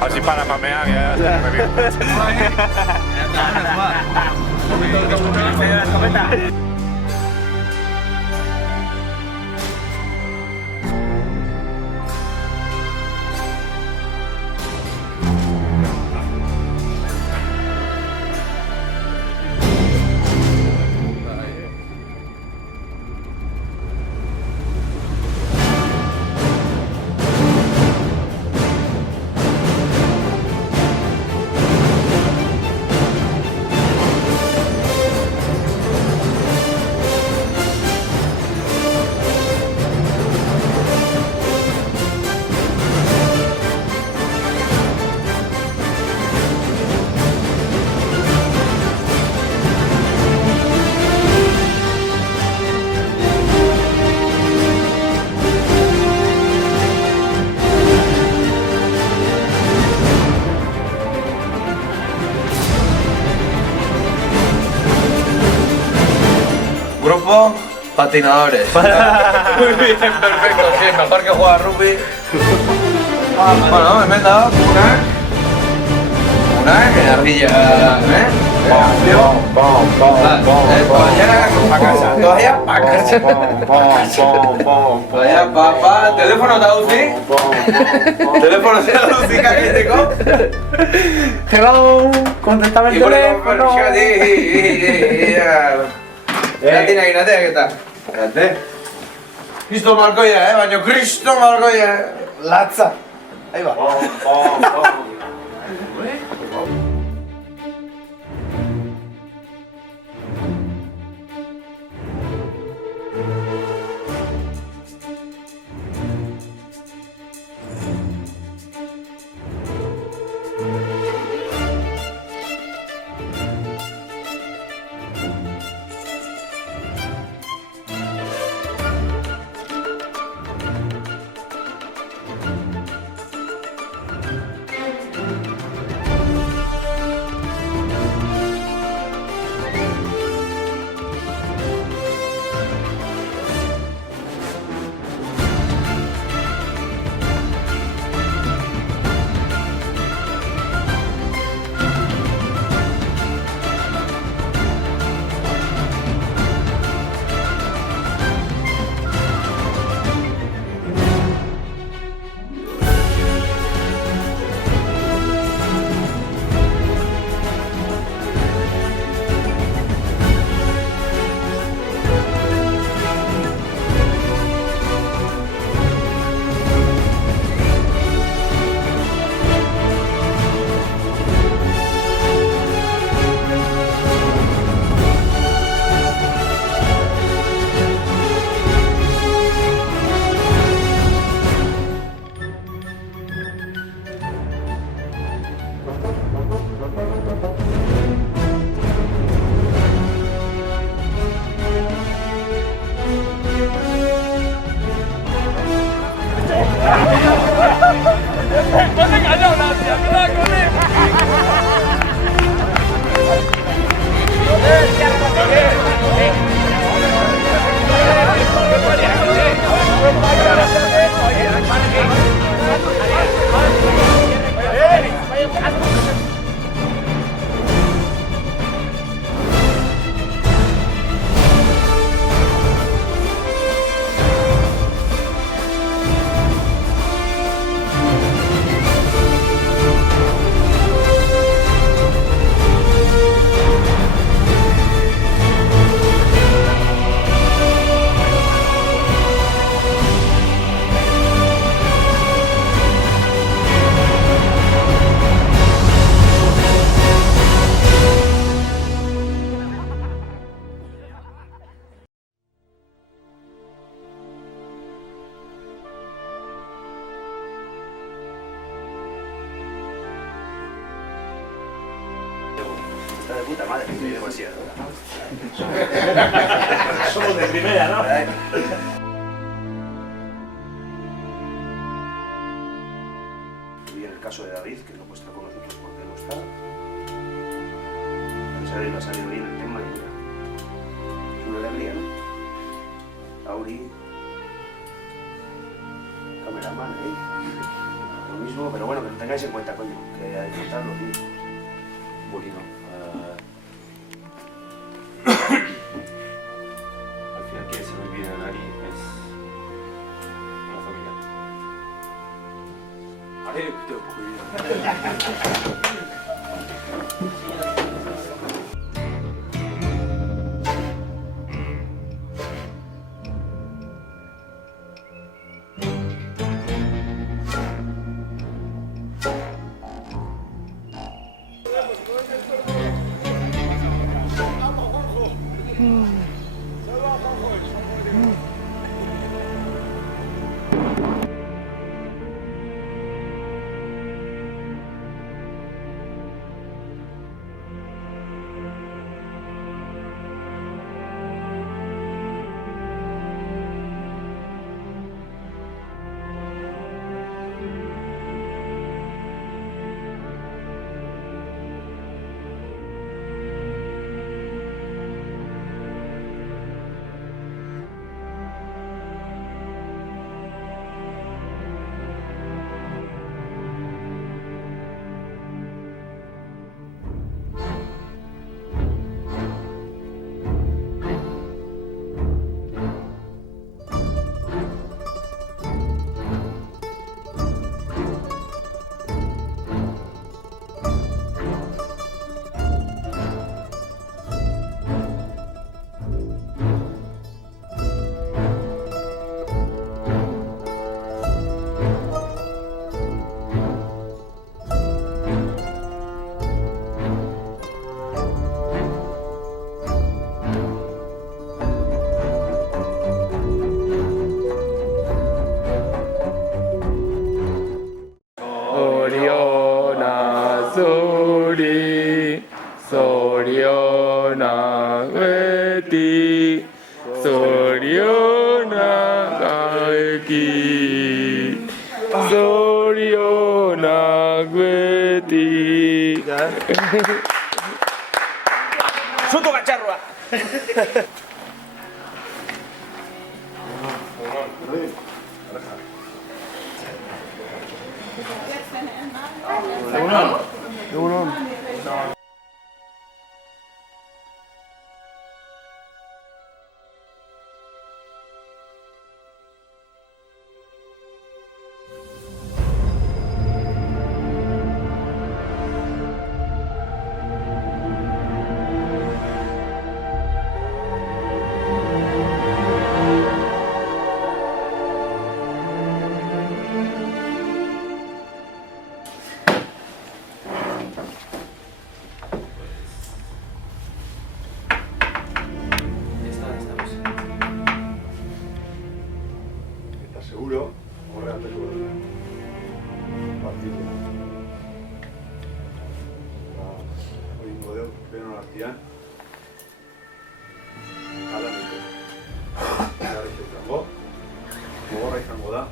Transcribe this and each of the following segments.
Así para mamear ya. Grupo patinadores. Muy bien, perfecto. Sí, mejor que jugar rugby. Bueno, me he dado una guerrilla, ¿eh? Todavía para casa. Todavía para teléfono de UCI. Teléfono de UCI calientico. Hello, contestame el Y por teléfono. Natina, ¿qué tal? Espérate. Cristo Marcoya, baño Cristo Marcoya. Latza. Ahí va. puta madre, que llevo así. Somos de primera, ¿no? Y en el caso de David, que no puede estar con nosotros porque no está, ha salido bien el tema y mira, es una alegría, ¿no? Auri, cameraman, lo mismo, pero bueno, que lo tengáis en cuenta, coño, que hay que disfrutarlo, tío. Bolino. Al final que se me olvide a nadie es la familia. 아니, 그때 거의. 소리 소리오나 외디 소리오나 갈기 소리오나 외디 Soto cacharroa. ¿Estás seguro? Horregatik partidu. Hori modeo, beno artian. Hala niko. Garriko izango. Gogorra izango da.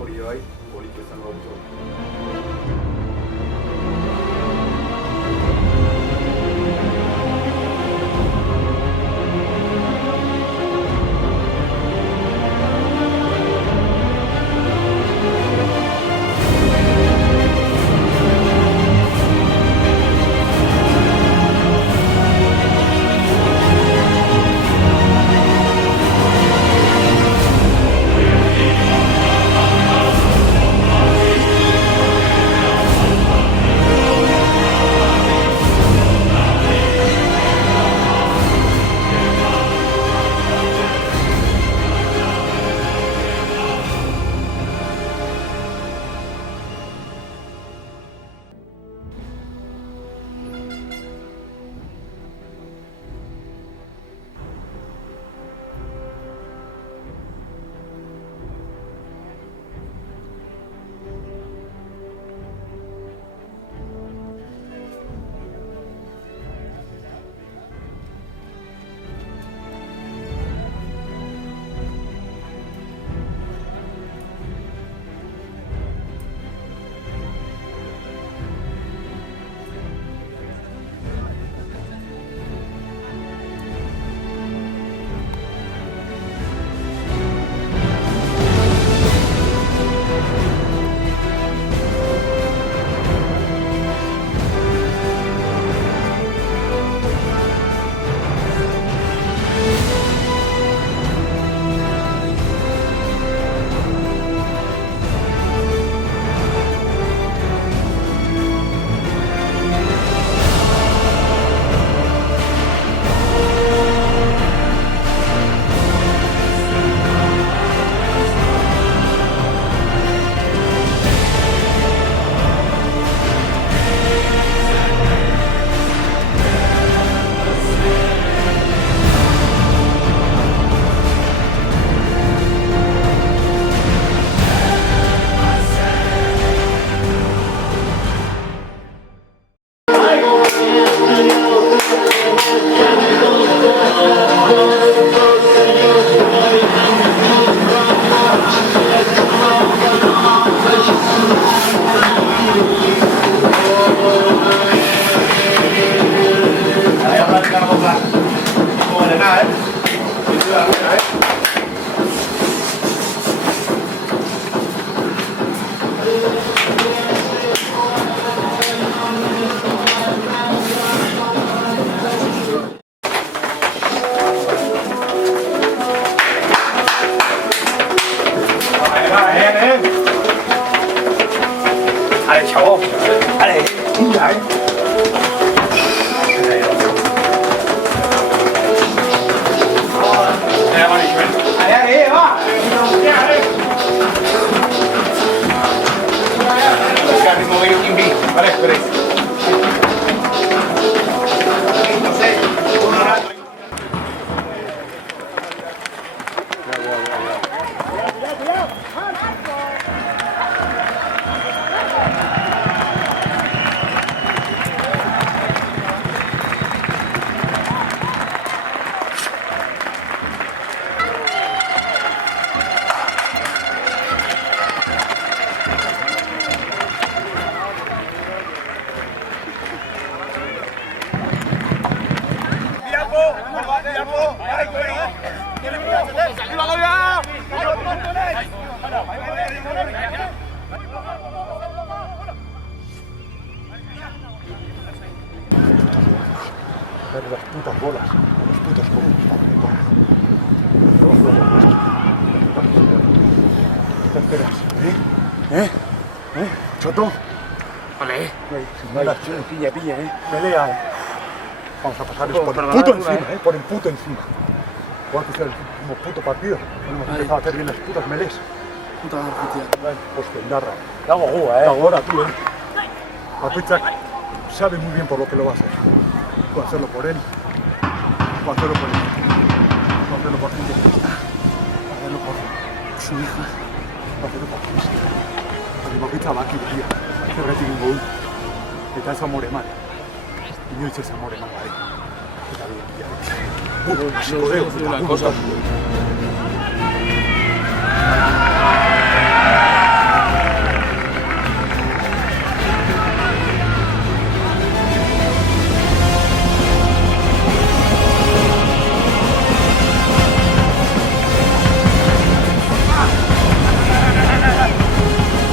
Hori bai, polito izango dut. Vale, chavo. Vale, ya, Vale, esperéis. No sé, un rato. Las putas bolas, los putos comunes para que corran. ¿Qué esperas? ¿Choto? Vale. Pilla, pelea, Vamos a pasar por el puto encima, por el puto encima. Igual que sea el último puto partido. Hemos empezado a hacer bien las putas melés. Puta hostia. Pues que narra. La hago gua, Ahora tú, Papichak sabe muy bien por lo que lo va a hacer. Puede hacerlo por él, puede hacerlo por él, puede hacerlo por gente que está, puede hacerlo por su hija, puede hacerlo por Cristo. Porque Papichak va aquí, tío. Zergatik ingo du. Eta ez amore eman. Inoiz ez amore eman bai. Eta bien, hasiko dugu, eta cosa.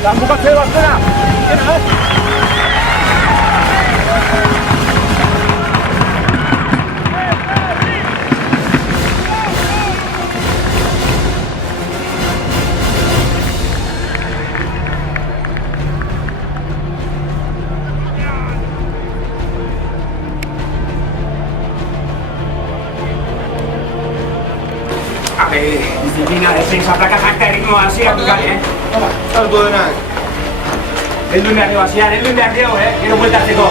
Lan bukatzea batzera! Disciplina, defensa, placa, jacta, ritmo, hasiak ikari, Salto denak. Heldun behar dugu, hasiak, heldun behar dugu, gero bueltatzeko.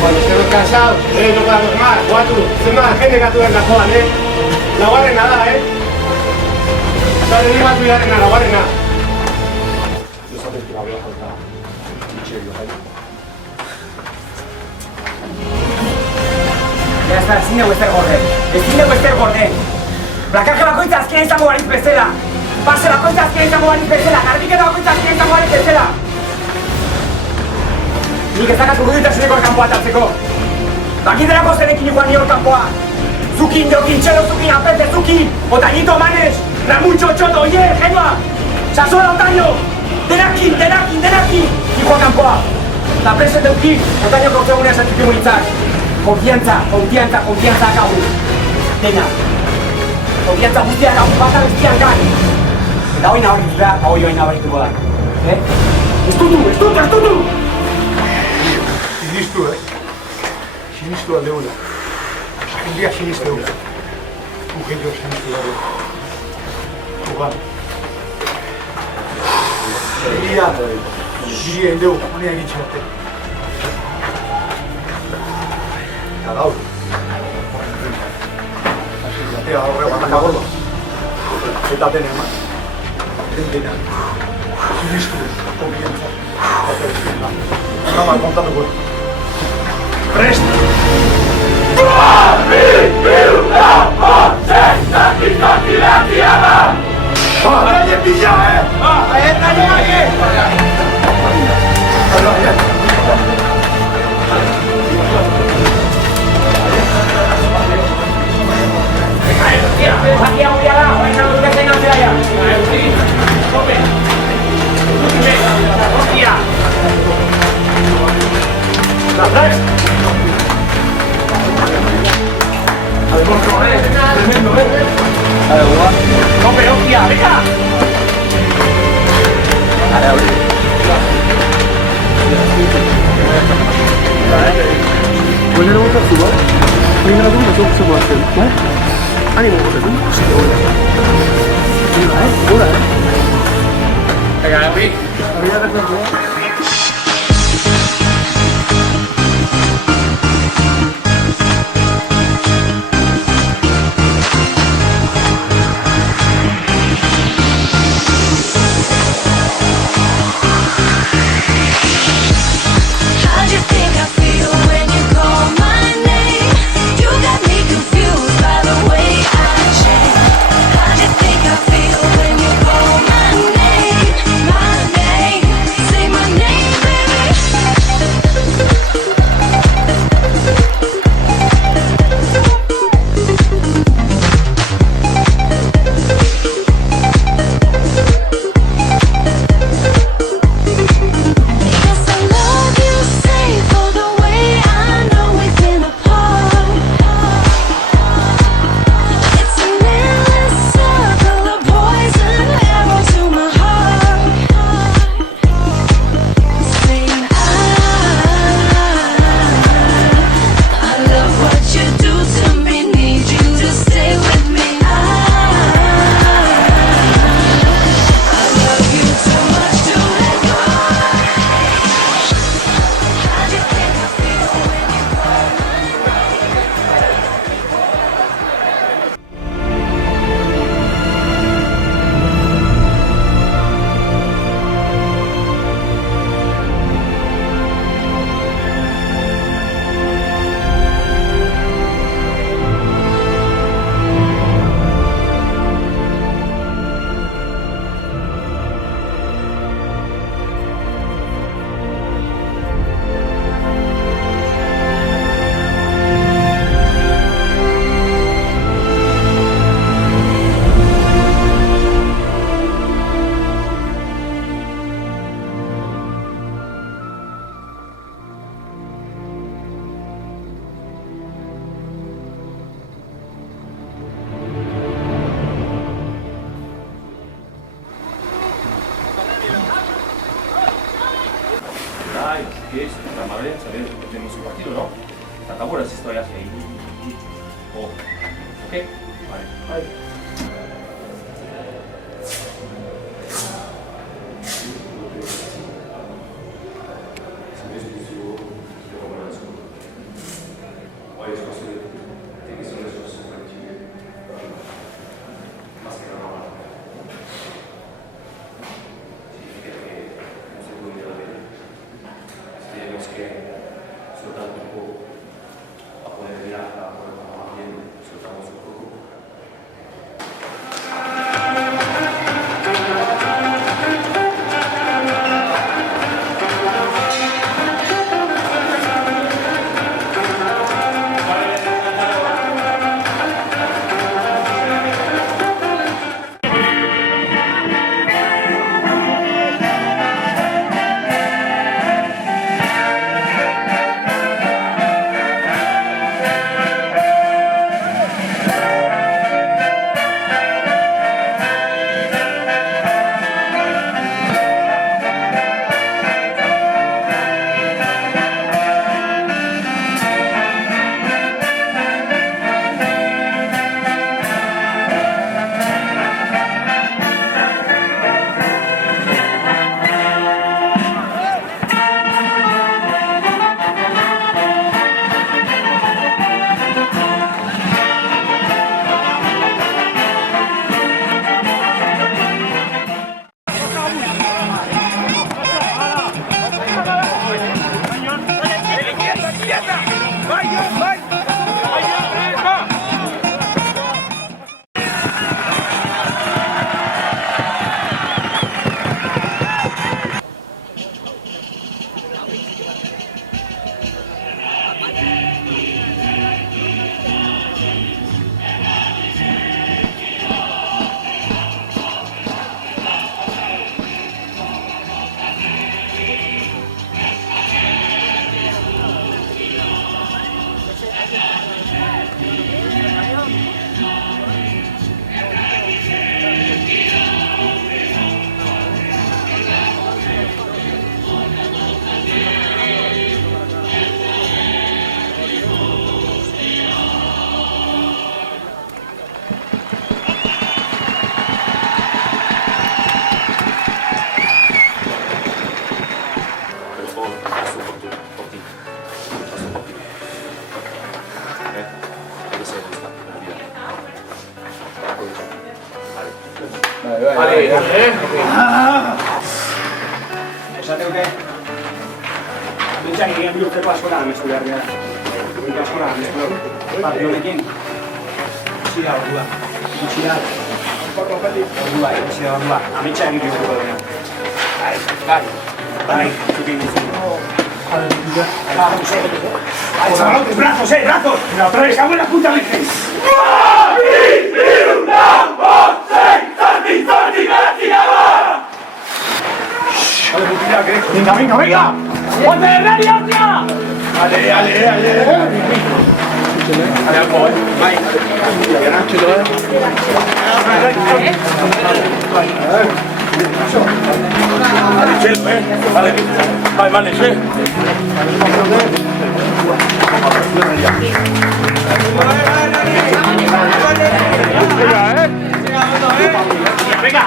Cuando estemos cansados, no podamos más, guatu, zenbat jende gatu den dagoan, laugarrena da, Eta hori bat bigarrena, laugarrena. Ya está, ezin dugu ezer gorde. Ezin dugu ezer gorde. Plakaje bakoitza azkena izango balitz bezala. Pase bakoitza azkena izango balitz bezala. Garbiketa bakoitza azkena izango balitz bezala. Nik ez dakatu guditasuneko kanpoa ataltzeko. Bakitelako zenekin igual nior kanpoa. Zukin, Jokin, Txelo, Zukin, Apete, Zukin, Otañito, Manes, Ramucho, Txoto, Oyer, Genua, Sasola, Otaño, denakin, igual kanpoa. La presen deukin, Otaño kortzegunea sentitu munitzak. Konfiantza akagu. Dena. Konfiantza guztia akagu, bata bestian gan. Eta hoi nabarritu behar, hoi nabarrituko da. Estutu! Sinistu aldeuna. Jendia sinistu euna. Jendia sinistu aldeuna. Jugan. Egia endeu, honea egitxe bate. Eta gaur. Eta horre bat akabolo. Eta dena eman. Dena. Sinistu, konfiantza. Eta dena. Nama kontatuko. Prest! Nadie pilla, nadie aquí! Aquí a Muriaga, vayan a buscarse en la playa. ¡Tope! ¡Hostia! ¡La flash! ¡Tremendo, ¡Tope, hostia! ¡Venga! ¿Vale? Ánimo, José. Sí, dura, Venga, Gabriel. How do you think I feel when you call my name? You got me confused by the way I change. How do you think I feel when you call my name? My name, say my name, Yes, I love you, say for the way I know we've been apart. It's an endless circle of poison arrow to my heart, saying I love what you do to me, need you to stay with me. I love you too much to let go. How do you think I feel when you call my Ay, ¿qué es? La madre, saber que tenemos un partido, ¿no? Acabo las historias ahí. Oh, ok, vale. Tenemos que soltar un poco a poder mirar, a poder trabajar bien, soltamos un poco. zenuke. Bintxak egin bihurtzeko askora amestu behar gara. Bintxak askora amestu behar. Partio honekin. Itxi da ordua. Itxi da. Ordua, itxi da ordua. Ametsa egin bihurtzeko dena. Bai, zukin ditzen. ¡Ay, chavalotes, brazos, brazos! ¡Pero les cago en la puta virgen! ¡Venga, venga, venga! ¡Ponte de radio, hostia! ¡Ale! ¡Ale, algo, ¡Vai! Vale, sí. Venga,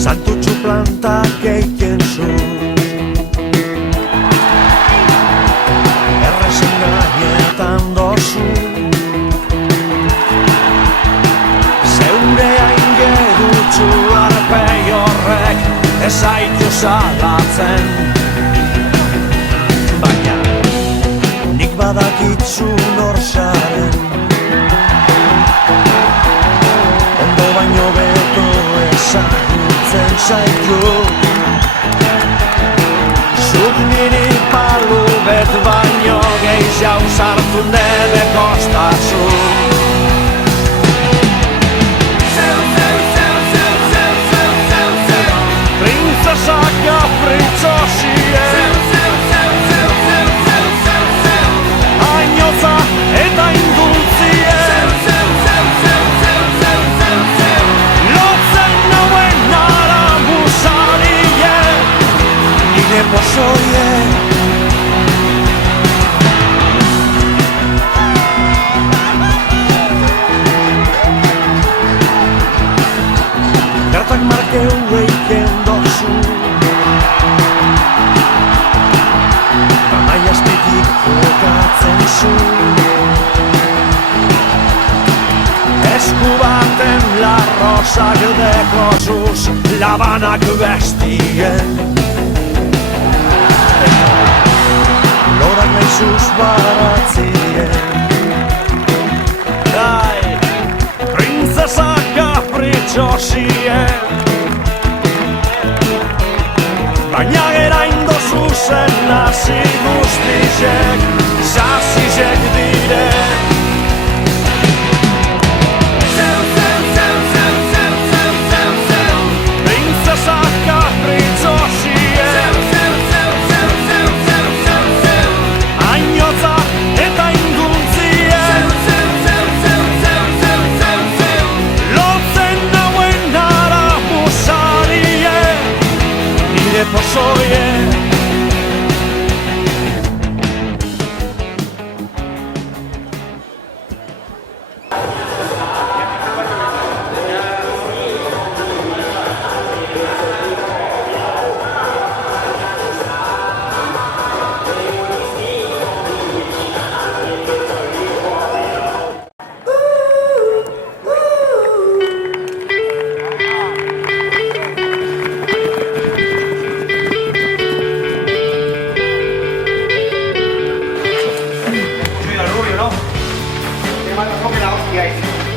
Santutxu plantak eiken zu Errezen gainetan dozu Zeure aingerutxu arpei horrek ez zaitu salatzen Baina nik badakitzu norzaren Ondo baino beto ezagutzen zaitu Zuk niri palu bet baino gehiago sartu nire kostazu Princesa kapritxosie Ainoza eta indultzie Lotzen nauen aramusarie Nire pozoie Gertak markeu eiken dozu Anai azpitik jokatzen zu Esku baten larrosak dekozuz Labanak bestien Lorak nahizuz baratzien Ai, princesa kapritxosien Baina gera indozuzen nazi guztizek Zazizek dire Princesa kapritxosien Ainoza eta indultzien Lotzen nauen aramusarie Nire pozoie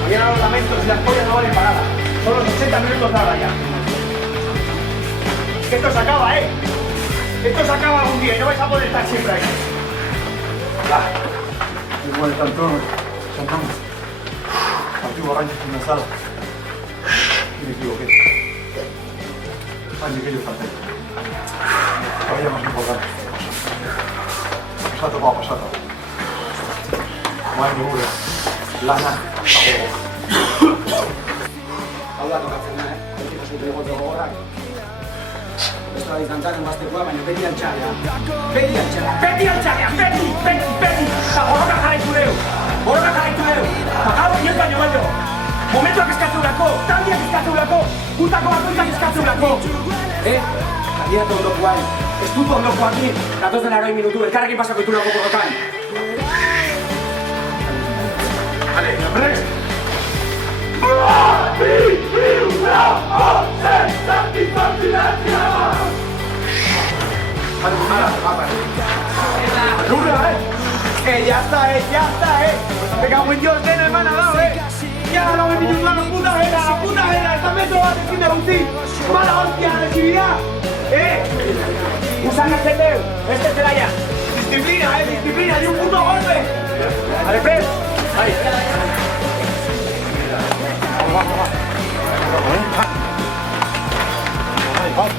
Habían dado lamentos y las pollas no valen para nada. Son los 80 minutos de ahora ya. Que esto se acaba, ¿eh? Esto se acaba algún día y no vais a poder estar siempre ahí. Igual de Santón, antiguo rancho finalizado. Y me equivoqué. Año que yo falté. Todavía más importante. Pasato para pasato. Main juure. Lana. Hau da tokatzen da, Betiko zute egote gogorrak. Ez da dikantzaren baztekoa, baina beti altxarea. Beti altxarea, beti altxarea, beti! eskatzulako! Gutako bakoitzak eskatzulako! Kandidato ondokoan, estutu ondokoakin, datozen 8 minutu, elkarrekin pasako itulako porrotan. Vale, prest! Ya está, Me cago en Dios, nena, me han dado, Ya, no me pillo la puta vena, esta metro va a decir de Agustín. Mala hostia, agresividad, Usa cacheteo, este es Celaya. Disciplina, disciplina, y un puto golpe. Vale, Fred. Ahí. Vamos.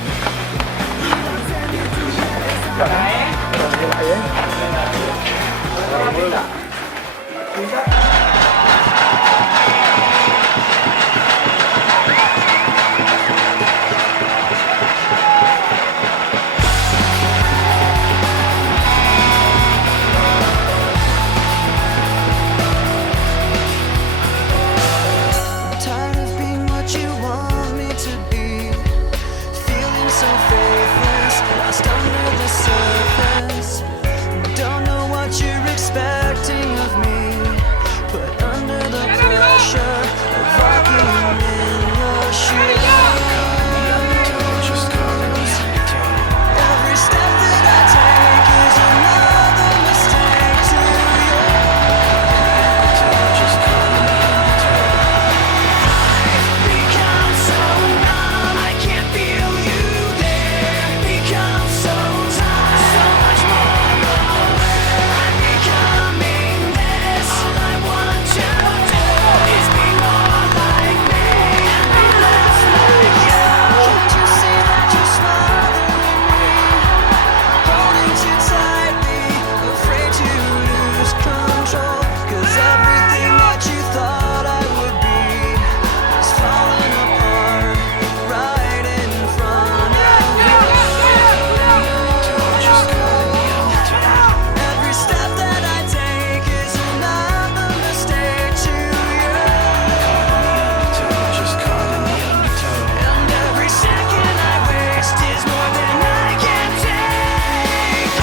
Tired of being what you want me to be, feeling so faithless, lost under the surface. Don't know what you're expecting of me, put under the pressure of walking in your shoes. Every step that I take is another mistake to you. I've become so numb, I can't feel you there. Become so tired, so much more aware. I'm becoming this. All I want you to do is be more like me and be less like you. Can't you see that you're smothering me, holding too tightly, afraid to lose control? 'Cause everything that you thought I would be is falling apart right in front of you. Every step that I take is another mistake to you. And every second I waste is more than I can take.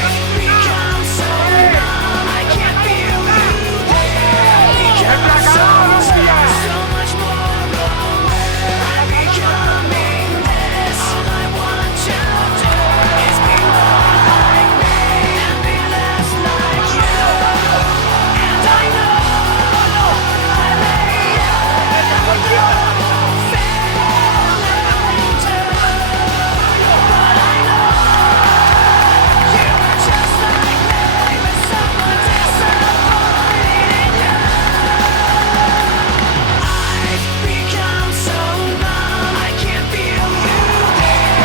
I've become so numb, I can't feel you there. Become so much more aware. I'm becoming this. All I want you to do is be more like me and be less like you. And I know I may never failing to, but I know you are just like me, with someone disappointed in you. I've become so numb, I can't feel you there.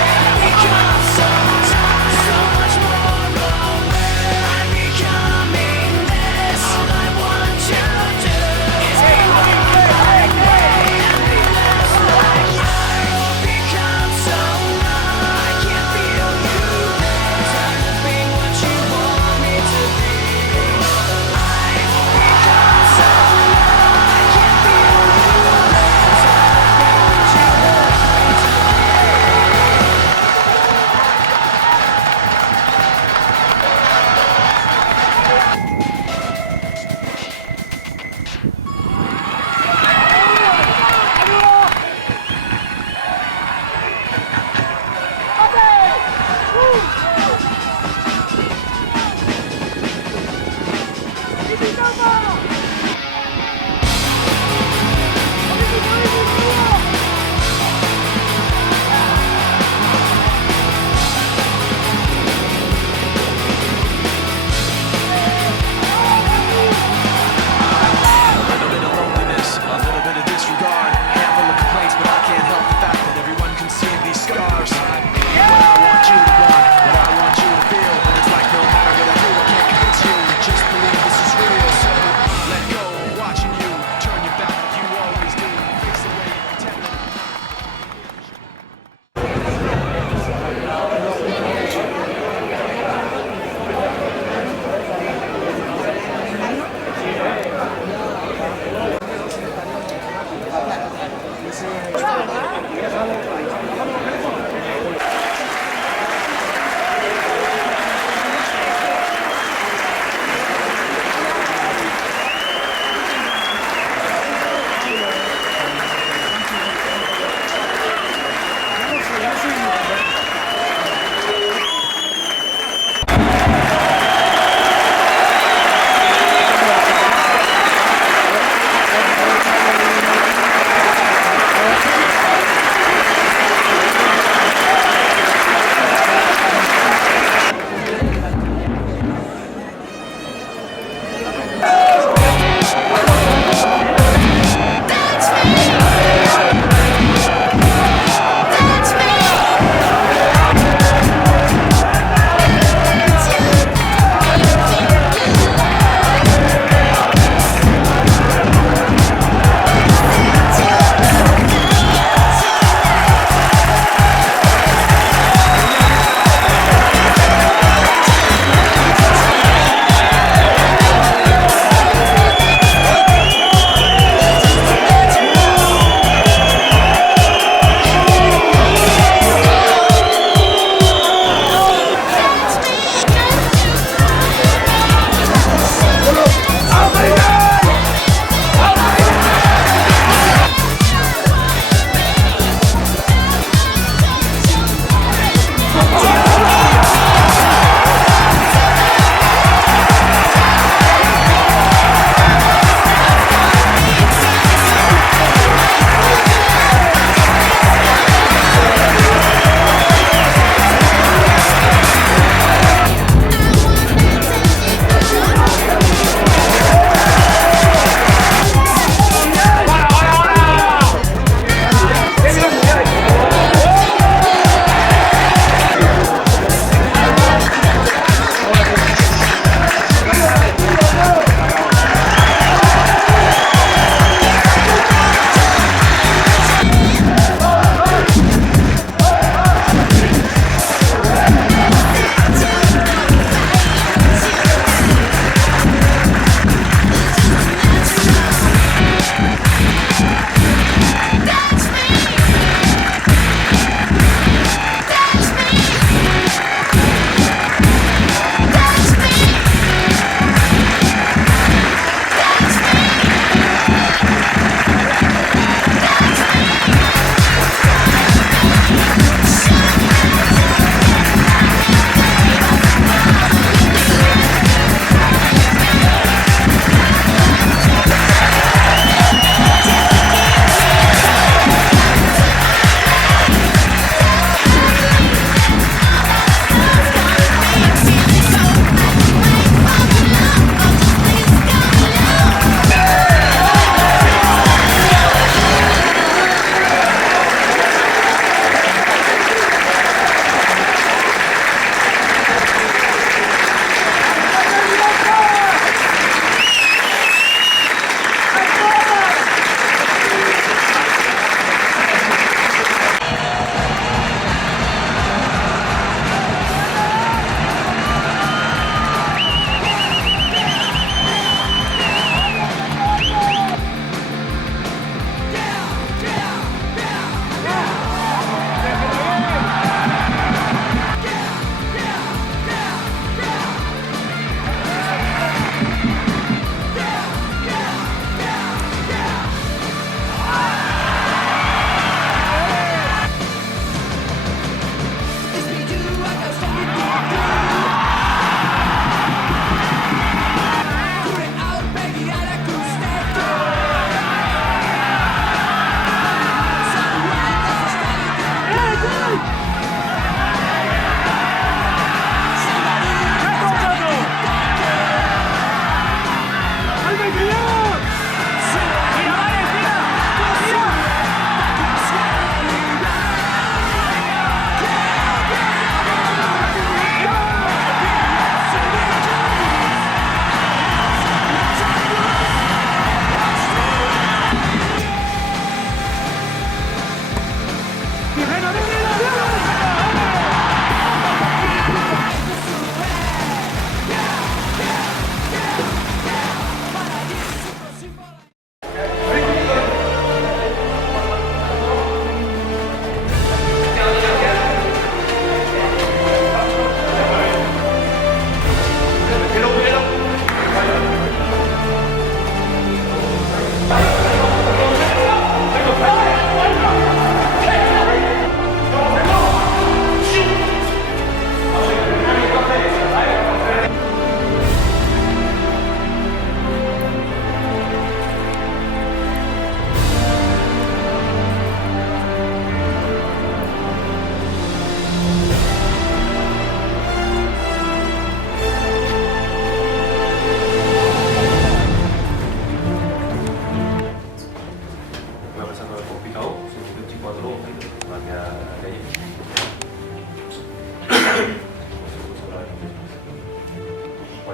Become so tired, so much more aware. I'm becoming this. All I want you to do is be more like me and be less like you. I've become so numb, I can't feel you there. Tired of being what you want me to be. I've become so numb, I can't feel you there. Tired of being what you want me to A little bit of loneliness, a little bit of disregard, handful of complaints, but I can't help the fact that everyone can see these scars. What I want you to want, what I want you to feel, but it's like no matter what I do, I can't convince you. Just believe this is real, so let go of watching you turn your back like you always do. Face away.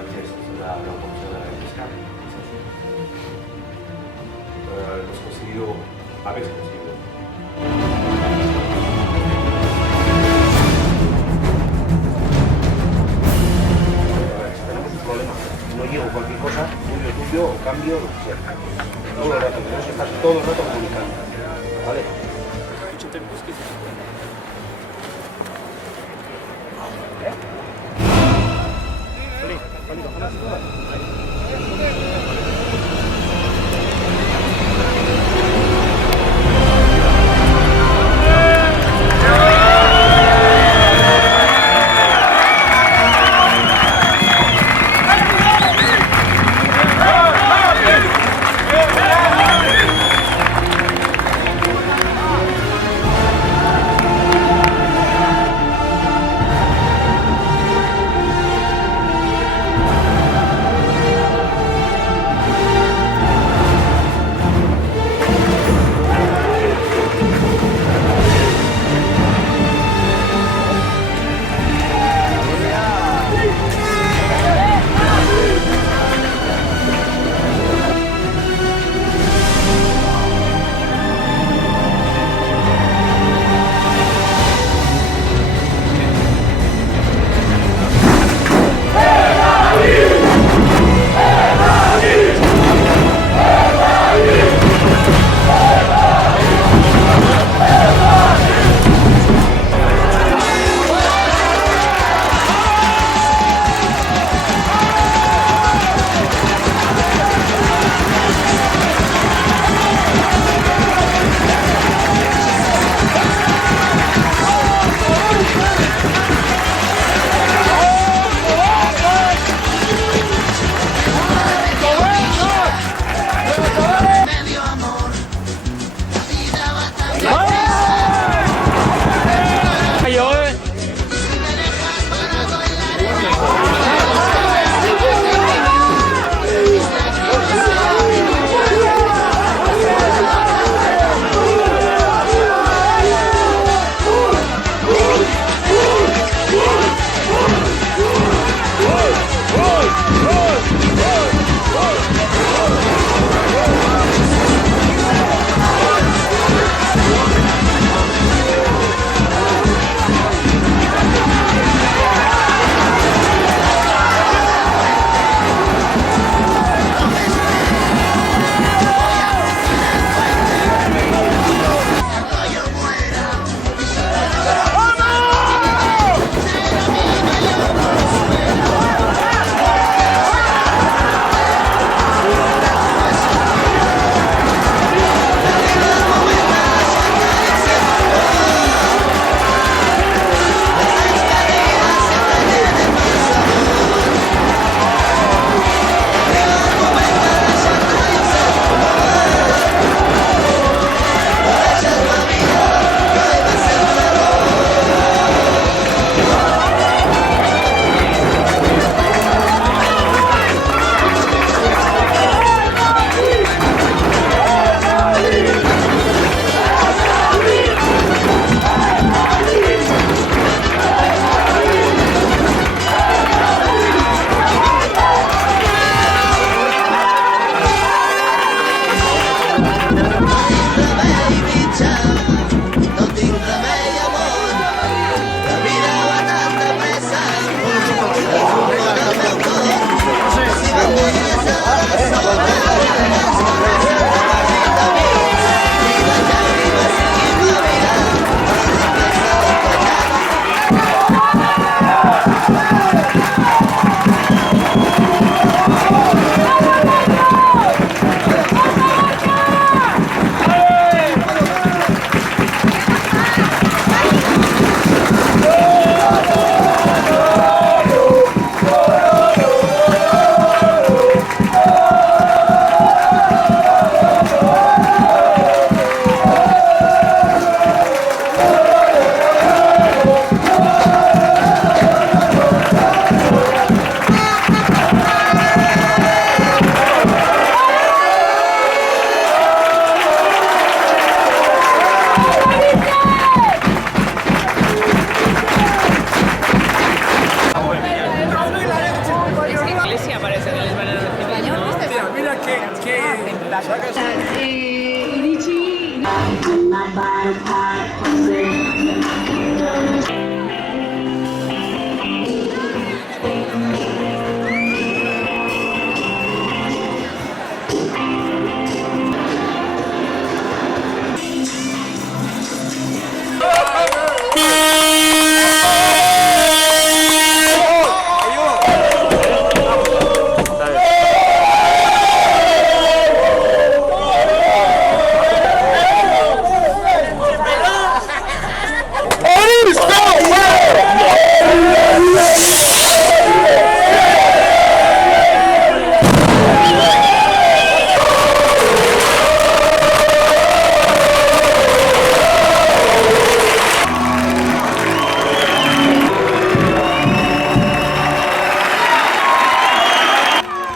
chiesto la funzione della fiscale. Hemos conseguido, habéis conseguido. Tenemos un problema. No llego cualquier cosa, tuyo, o cambio, lo que sea. Todo el rato, tenemos que estar todo el rato comunicando. ¿Vale?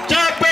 Ciao